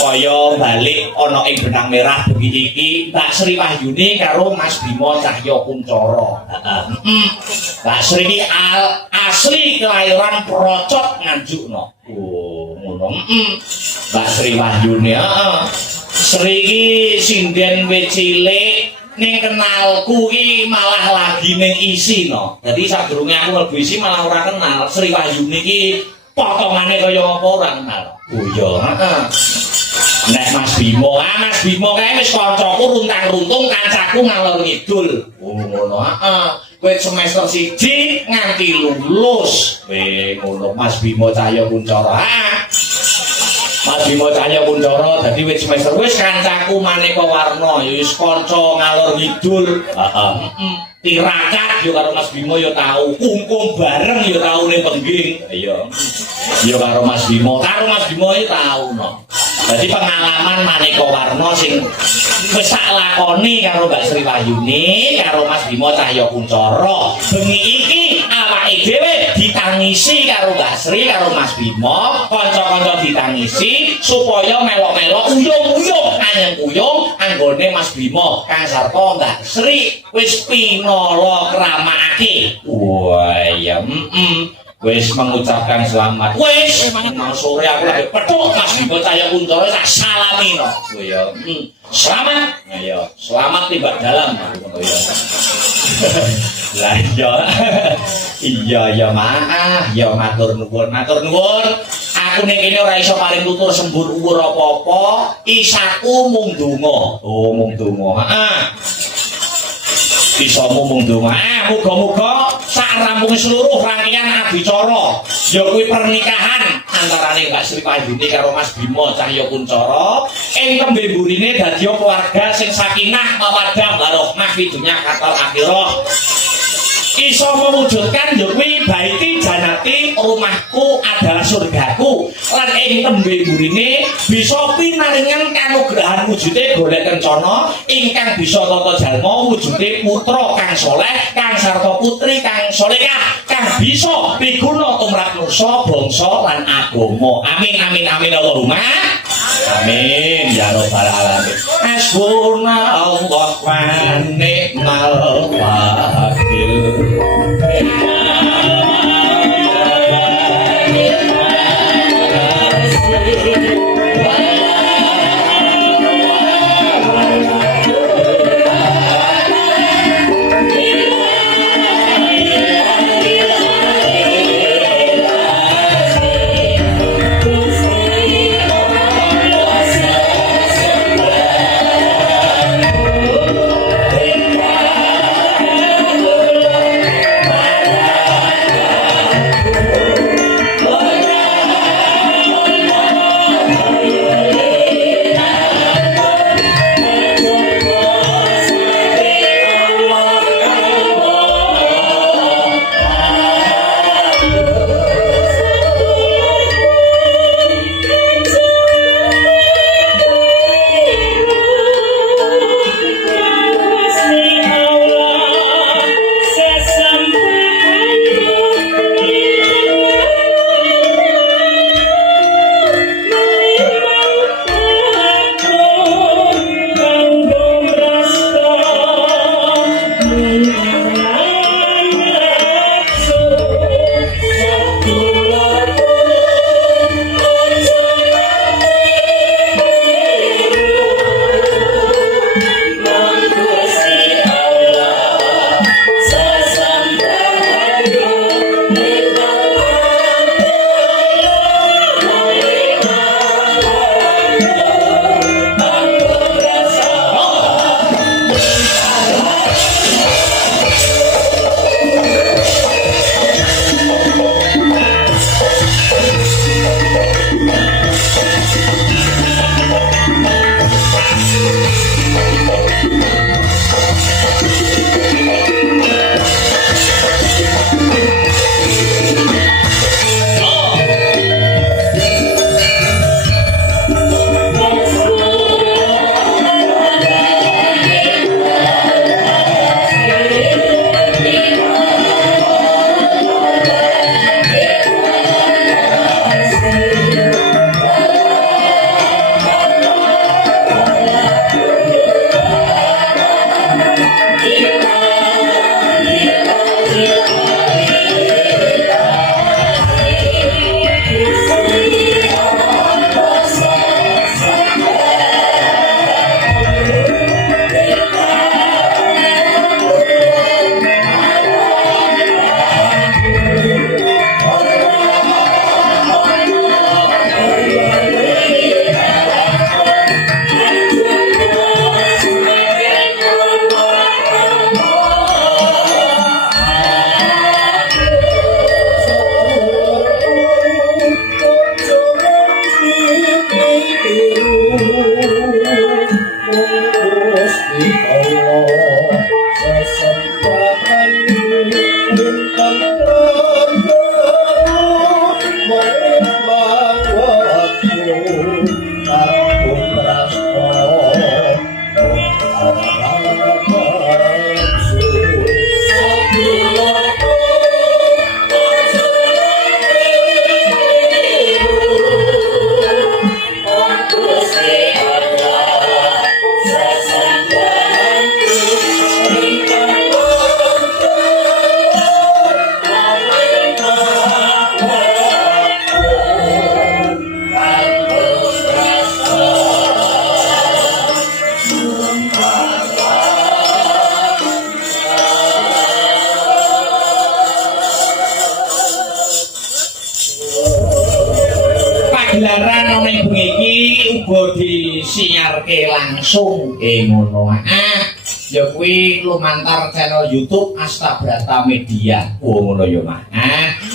kaya balik ana ing benang merah bengi iki Mbak Sri Wahyuni karo Mas Bima Cahya Kuncoro. Mbak Sri iki asli kelahiran Procot Nganjukno. Oh, ngono. Mbak Sri Wahyuni, Sri iki sinden wit cilik ning kenalku iki malah lagi ning isi no. Dadi sadurunge aku mlebu isi malah ora kenal Sri Wahyuni iki potongane kaya apa ora kenal. Oh iya, nek Mas Bima kae wis kancaku runtang-runtung kancaku ngalor ngidul. Oh ngono, kowe semester 1 nganti lulus. Ngono Mas Bima Cahya Kuncoro. Mas Bima Cahya Kuncoro dadi wis semester wis kancaku maneka warna, ya wis kanca ngalor ngidul. Tirakat yo karo Mas Bima yo tau, kungkum bareng yo tau ning Pengging. Iya. Yo karo Mas Bima iki tau no. Dadi pengalaman maneka warna sing wis tak lakoni karo Mbak Sri Wahyuni karo Mas Bima Cahya Kuncoro. Bengi iki awake dhewe ditangisi karo Mbak Sri karo Mas Bima, kanca-kanca ditangisi supaya melok-melok uyung-uyung anyeng uyung anggone Mas Bima Kang Sarta Mbak Sri wis pinala kramakake. Wah ya wis mengucapkan selamat. Wis mau sore aku lagi petuk Mas Bima Cahya Kuncoro tak salami no. Oh ya. Selamat. Ayo, selamat tiba dalam ngono ya. Lah iya. Iya ya maaf, ya matur nuwun. Aku ning kene ora iso paling tutur sembur uwur apa-apa, isaku mung donga. Oh, mung donga. Isamu mung donga. Muga-muga sak rampunge seluruh rangkaian adicara ya kuwi pernikahan antarane Mbak Sri Wahyuni karo Mas Bima Cahya Kuncoro ing tembe burine dadi keluarga sing sakinah mawaddah warahmah fi dunya katal akhirah. Iso mewujudkan ya kuwi baiti janati rumahku adalah surgaku lan ing tembe burine bisa pinaringan kanugrahan wujude golek kencana ingkang bisa tata jalma wujude putra kang saleh kang sarta putri kang salehah kang bisa piguna tumrap nusa bangsa lan agama. Amin amin amin Allahumma amin ya rabbal alamin. Hasbunallah wa ni'mal wakil. gelaran ana ing bengi iki uga disiarke langsung ngono. Ya kuwi lumantar channel YouTube Astabrata Media. Ngono ya, Mas.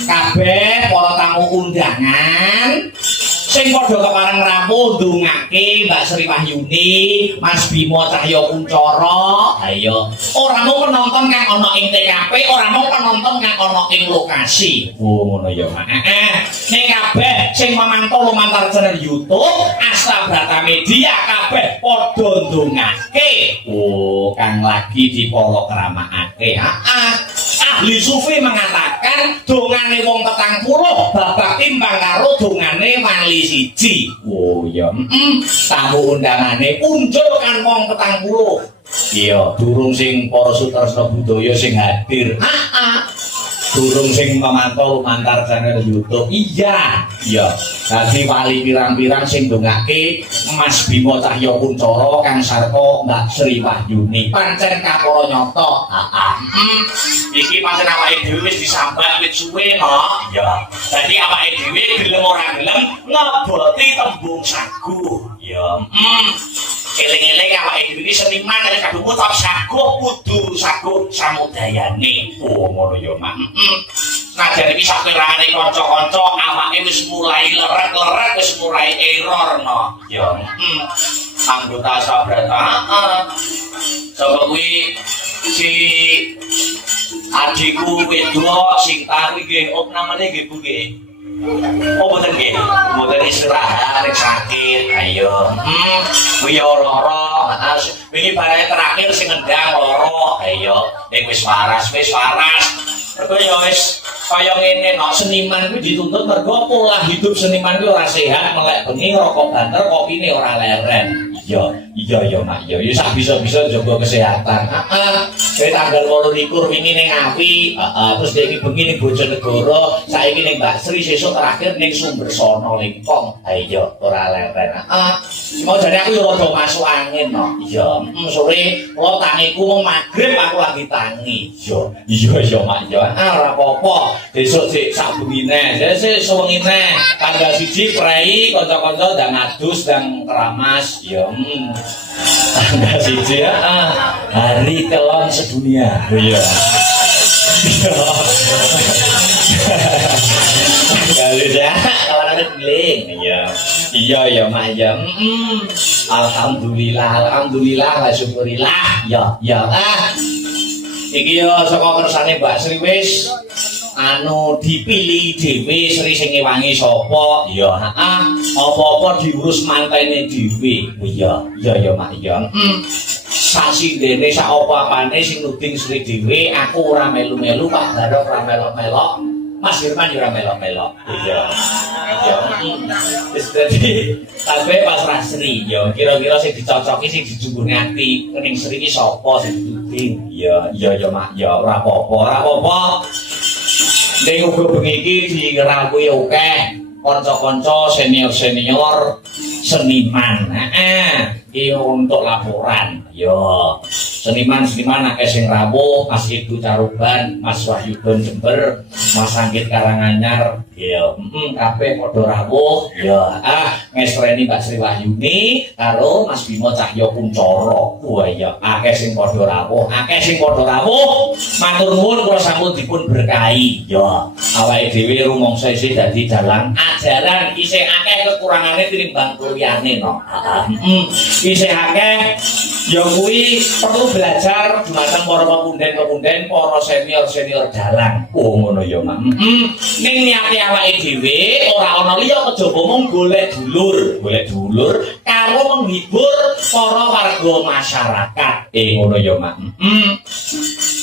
Kabeh para tamu undangan sing padha kepareng rawuh ndongake Mbak Sri Wahyuni, Mas Bimo Cahya Kuncara. Ayo, ora mau penonton kang ana ing TKP, ora mau penonton kang ana ing lokasi. Ngono ya, Mas. Nek kabeh sing memantau lumantar channel YouTube Astabrata Media kabeh padha ndongake. Kang lagi dipolokramakake. Ahli sufi mengatakan dongane wong 40 babak timbang karo dongane wali siji. Ya, tamu undangane muncul kan wong 40. Iya, durung sing para sutresna budaya sing hadir. Durung sing memantau lumantar channel YouTube. Iya. Dadi wali pirang-pirang sing ndongake Mas Bimo Cahya Kuncara kang sarta Mbak Sri Wahyuni. Pancen kapara nyata. Iki pancen awake dhewe wis disambat wit suwe no. Iya. Dadi awake dhewe gelem ora gelem ngeboti tembung sagu. Ya. Eling-eling awake dhewe iki seniman nek kadung top sagu kudu sagu samudayane. Ngono ya, Mak. Najan iki sak perangane kanca-kanca awake wis mulai leret-leret, wis mulai error no. Ya. Anggota Astabrata. Sapa kuwi si adikku wedok sing tahu nggih namane nggih Bu nggih. Oh boten nggih. Boten istirahat sakit. Ayo. Kuwi lara. Wingi barane terakhir sing ngendang lara. Ayo, nek wis waras. Mergo ya wis kaya ngene no, seniman kuwi dituntut mergo pola hidup seniman kuwi ora sehat, melek bengi ngrokok banter, kopine ora leren. Iya Mak. Ya sak bisa-bisa jaga kesehatan. Saya tanggal 28 wingi ning Ngawi, terus iki bengi ning Bojonegoro, saiki ning Mbak Sri, sesuk terakhir ning Sumbersana Lingkong. Iya, ora leren. Mau jane aku yo rada masuk angin no. Iya, sore kula tangiku mung magrib aku lagi tangi. Iya Mak. Ora apa-apa. Besok sik sak bengine. Sik suwengine tanggal 1 prei kanca-kanca ndang adus ndang keramas. Ya. Tanggal 1 ya. Hari kelon sedunia. Iya. Kalau ya, kalau ada giling. Iya Mak. Alhamdulillah, syukurillah. Ya. Iki yo saka kersane Mbak Sri wis dipilih dhewe Sri sing ngewangi sapa ya apa-apa diurus mantene dhewe. Iya Mak. Sasi dene sak apa-apane sing nuding Sri dhewe aku ora melu-melu, Pak Barok ora melok-melok, Mas Firman ora melok-melok. Iya. Wis dadi kabeh pasrah Sri. Ya kira-kira sing dicocoki sing dijungune ati ning Sri iki sapa sing dituding. Iya Mak. Ya ora apa-apa. Ning uga bengi iki dirawuhi akeh kanca-kanca senior seniman. Iki untuk laporan. Yo. Seniman akeh sing rawuh, Mas Ibu Caruban, Mas Wahyudon Jember, Mas Anggit Karanganyar. Ya, kabeh padha rawuh. Ya, ngesreni Mbak Sri Wahyuni karo Mas Bimo Cahya Kuncara. Wah ya, akeh sing padha rawuh. Matur nuwun kula sampun dipun berkahi. Ya, awake dhewe rumangsa isih dadi dalang ajaran, isih akeh kekurangane tinimbang liyane no. Isih akeh ya kuwi perlu belajar dumateng para pemunden-pemunden, para senior dalang. Ngono ya, Mak. Ning niate awake dhewe ora ana liya kejaba mung golek dulur karo menghibur para warga masyarakat. Ngono ya, Mak.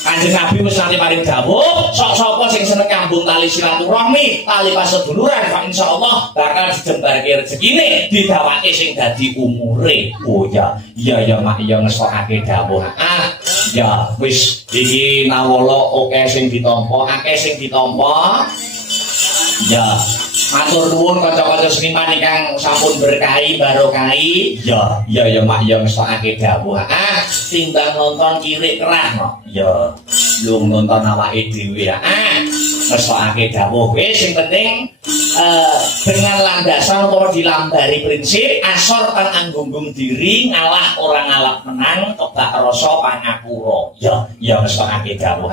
Kanjeng Nabi wis nate paring dawuh, sok sapa sing seneng nyambung tali silaturahmi, tali paseduluran, insyaallah bakal dijembarke rezekine, didawake sing dadi umure. Oh ya, iya Mak, ya ngesokake dawuh. Ya wis iki nawala akeh sing ditampa, Ya, matur nuwun kanca-kanca seniman ingkang sampun berkahi barokahi. Ya Mak, ya ngesokake dawuh. Timbang nonton cilik kerah no. Ya, lu nonton awake dhewe. ngesokake dawuh wis sing penting dengan landasan utawa dilambari prinsip asor kang anggunggung diri ngalah orang ngalap menang kebak rasa pangapura ya ngesokake dawuh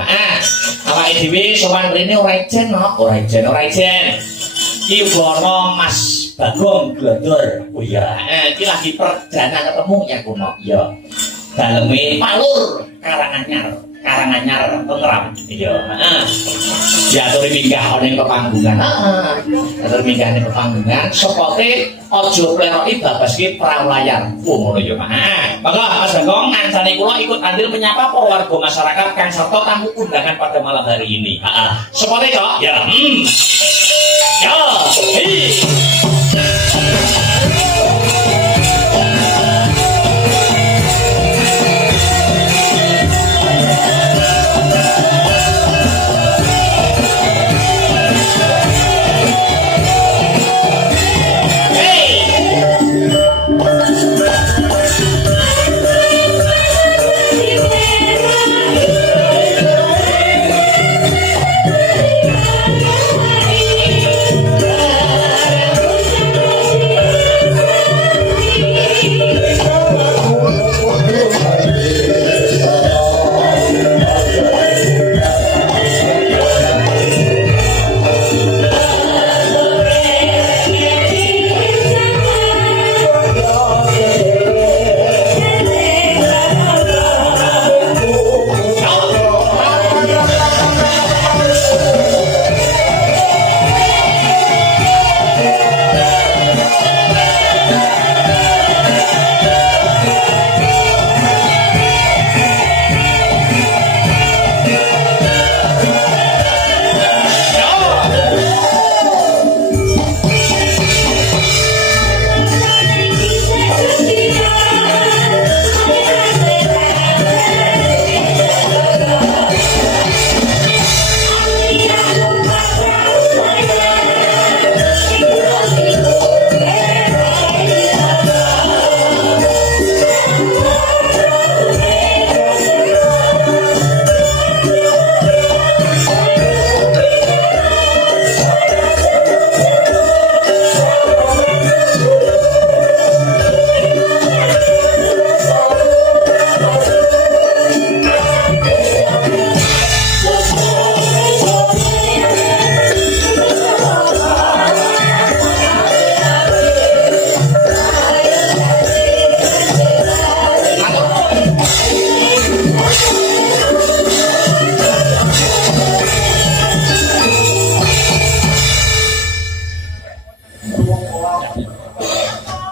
awake dhewe sowan mrene ora ijen iki wono Mas Bagong Glodor oh iya iki lagi perdana ketemu ya kuno ya daleme Palur Karanganyar Pengeram iya diaturi minggah ning pepanggungan atur minggah ning pepanggungan sepote aja pleroki babaske pralayar ngono ya monggo Mas Bagong ngancani kula ikut andil menyapa para warga masyarakat kang sarta tamu undangan pada malam hari ini sepote to ya ya